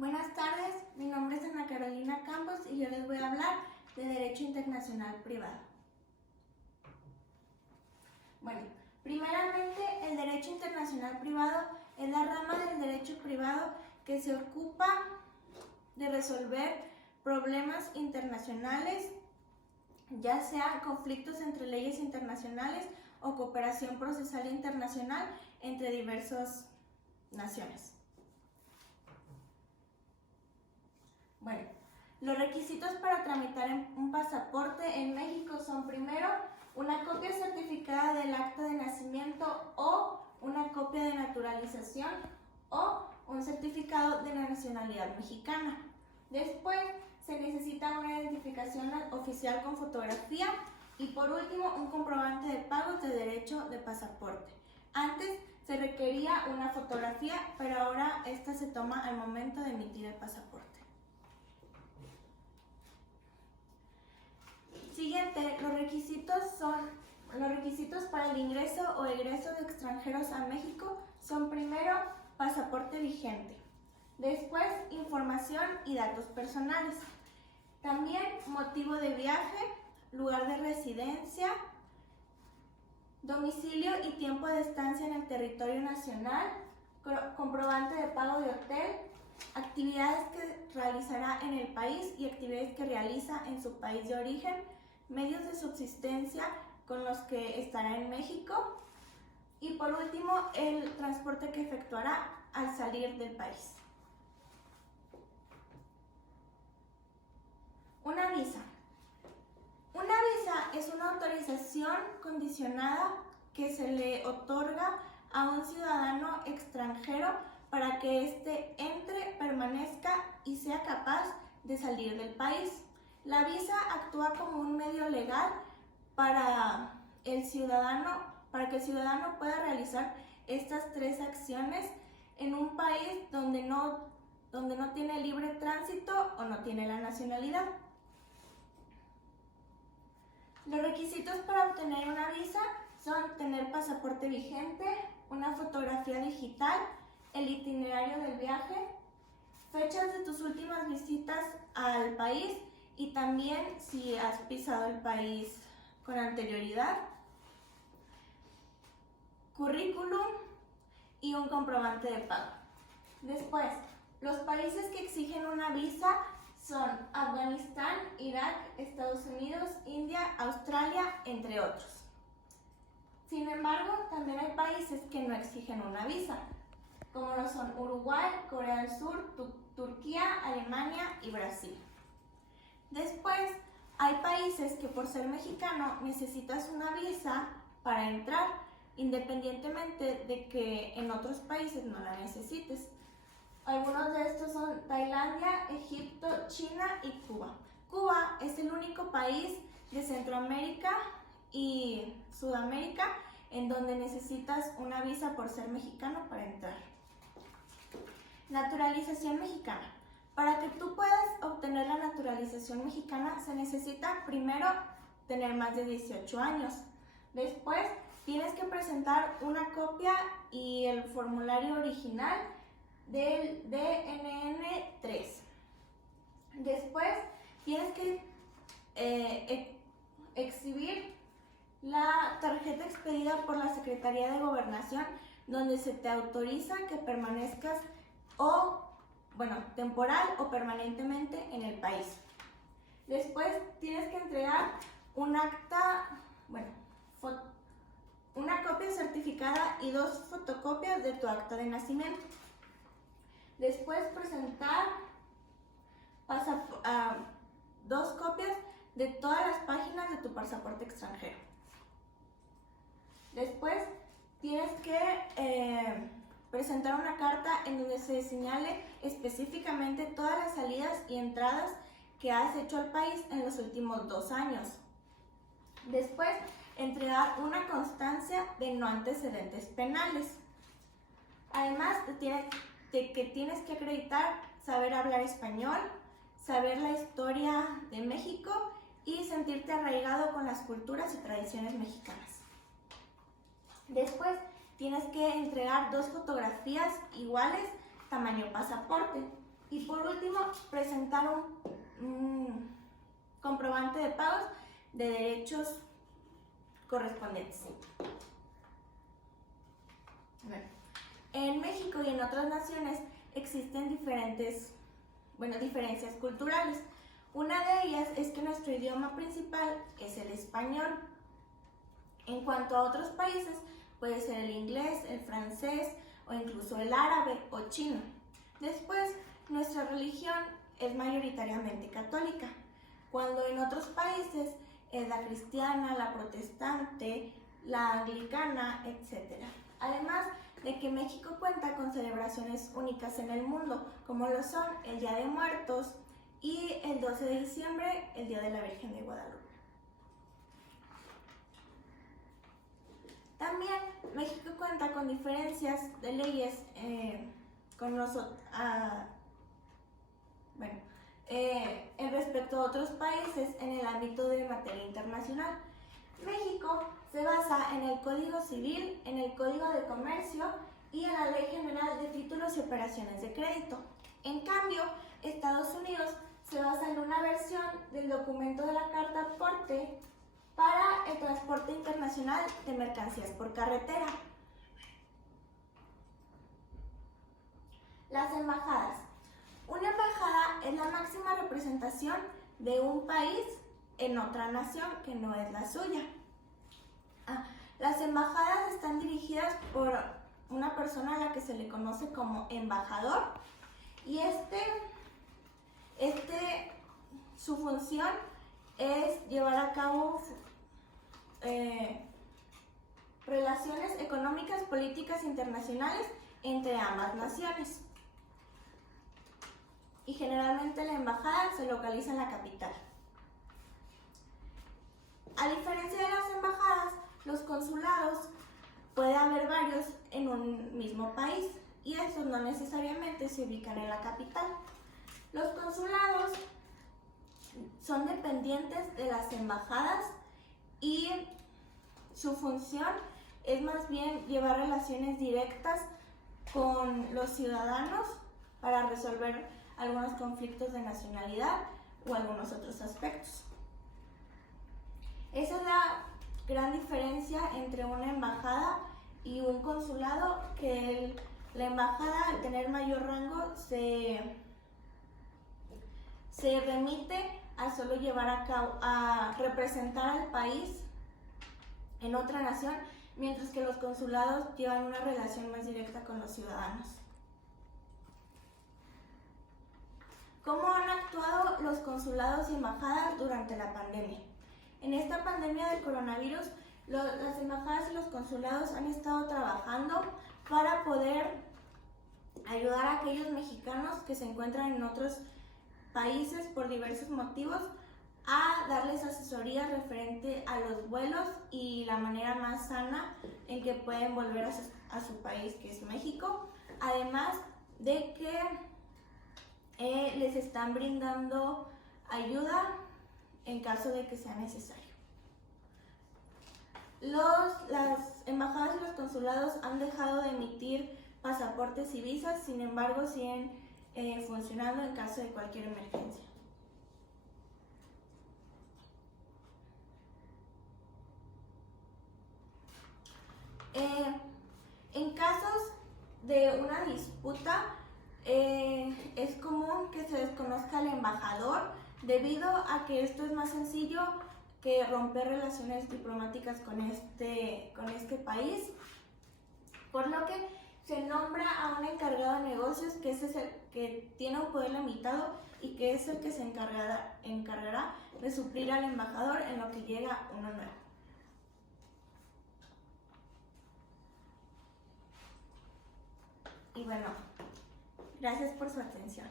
Buenas tardes, mi nombre es Ana Carolina Campos y yo les voy a hablar de Derecho Internacional Privado. Bueno, primeramente el Derecho Internacional Privado es la rama del derecho privado que se ocupa de resolver problemas internacionales, ya sea conflictos entre leyes internacionales o cooperación procesal internacional entre diversas naciones. Bueno, los requisitos para tramitar un pasaporte en México son primero una copia certificada del acta de nacimiento o una copia de naturalización o un certificado de la nacionalidad mexicana. Después se necesita una identificación oficial con fotografía y por último un comprobante de pago de derecho de pasaporte. Antes se requería una fotografía, pero ahora esta se toma al momento de emitir el pasaporte. Siguiente, los requisitos para el ingreso o egreso de extranjeros a México son primero pasaporte vigente, después información y datos personales, también motivo de viaje, lugar de residencia, domicilio y tiempo de estancia en el territorio nacional, comprobante de pago de hotel, actividades que realizará en el país y actividades que realiza en su país de origen, medios de subsistencia con los que estará en México y por último el transporte que efectuará al salir del país. Una visa. Una visa es una autorización condicionada que se le otorga a un ciudadano extranjero para que éste entre, permanezca y sea capaz de salir del país. La visa actúa como un medio legal para que el ciudadano pueda realizar estas tres acciones en un país donde no tiene libre tránsito o no tiene la nacionalidad. Los requisitos para obtener una visa son tener pasaporte vigente, una fotografía digital, el itinerario del viaje, fechas de tus últimas visitas al país y también si has pisado el país con anterioridad, currículum y un comprobante de pago. Después, los países que exigen una visa son Afganistán, Irak, Estados Unidos, India, Australia, entre otros. Sin embargo, también hay países que no exigen una visa, como lo son Uruguay, Corea del Sur, Turquía, Alemania y Brasil. Después, hay países que por ser mexicano necesitas una visa para entrar, independientemente de que en otros países no la necesites. Algunos de estos son Tailandia, Egipto, China y Cuba. Cuba es el único país de Centroamérica y Sudamérica en donde necesitas una visa por ser mexicano para entrar. Naturalización mexicana. Para que tú puedas obtener la naturalización mexicana se necesita primero tener más de 18 años. Después tienes que presentar una copia y el formulario original del DNN-3. Después tienes que exhibir la tarjeta expedida por la Secretaría de Gobernación donde se te autoriza que permanezcas temporal o permanentemente en el país. Después tienes que entregar una copia certificada y 2 fotocopias de tu acta de nacimiento. Después presentar 2 copias de todas las páginas de tu pasaporte extranjero. Después tienes que presentar una carta en donde se señale específicamente todas las salidas y entradas que has hecho al país en los últimos 2 años. Después, entregar una constancia de no antecedentes penales. Además, tienes que acreditar saber hablar español, saber la historia de México y sentirte arraigado con las culturas y tradiciones mexicanas. Después, tienes que entregar 2 fotografías iguales, tamaño pasaporte. Y por último, presentar un comprobante de pagos de derechos correspondientes. En México y en otras naciones existen diferencias culturales. Una de ellas es que nuestro idioma principal es el español. En cuanto a otros países, puede ser el inglés, el francés o incluso el árabe o chino. Después, nuestra religión es mayoritariamente católica, cuando en otros países es la cristiana, la protestante, la anglicana, etc. Además de que México cuenta con celebraciones únicas en el mundo, como lo son el Día de Muertos y el 12 de diciembre, el Día de la Virgen de Guadalupe. También México cuenta con diferencias de leyes en respecto a otros países en el ámbito de materia internacional. México se basa en el Código Civil, en el Código de Comercio y en la Ley General de Títulos y Operaciones de Crédito. En cambio, Estados Unidos se basa en una versión del documento de la Carta Aporte para el transporte internacional de mercancías por carretera. Las embajadas. Una embajada es la máxima representación de un país en otra nación que no es la suya. Las embajadas están dirigidas por una persona a la que se le conoce como embajador y su función es llevar a cabo relaciones económicas, políticas internacionales entre ambas naciones. Y generalmente la embajada se localiza en la capital. A diferencia de las embajadas, los consulados puede haber varios en un mismo país y estos no necesariamente se ubican en la capital. Los consulados son dependientes de las embajadas y su función es más bien llevar relaciones directas con los ciudadanos para resolver algunos conflictos de nacionalidad o algunos otros aspectos. Esa es la gran diferencia entre una embajada y un consulado, que la embajada, al tener mayor rango, se remite a solo llevar a cabo, a representar al país en otra nación, mientras que los consulados llevan una relación más directa con los ciudadanos. ¿Cómo han actuado los consulados y embajadas durante la pandemia? En esta pandemia del coronavirus, las embajadas y los consulados han estado trabajando para poder ayudar a aquellos mexicanos que se encuentran en otros países por diversos motivos, a darles asesoría referente a los vuelos y la manera más sana en que pueden volver a su país, que es México, además de que les están brindando ayuda en caso de que sea necesario. Las embajadas y los consulados han dejado de emitir pasaportes y visas, sin embargo siguen funcionando en caso de cualquier emergencia. En casos de una disputa, es común que se desconozca al embajador, debido a que esto es más sencillo que romper relaciones diplomáticas con este país, por lo que se nombra a un encargado de negocios, que ese es el que tiene un poder limitado y que es el que se encargará de suplir al embajador en lo que llega uno nuevo. Y bueno, gracias por su atención.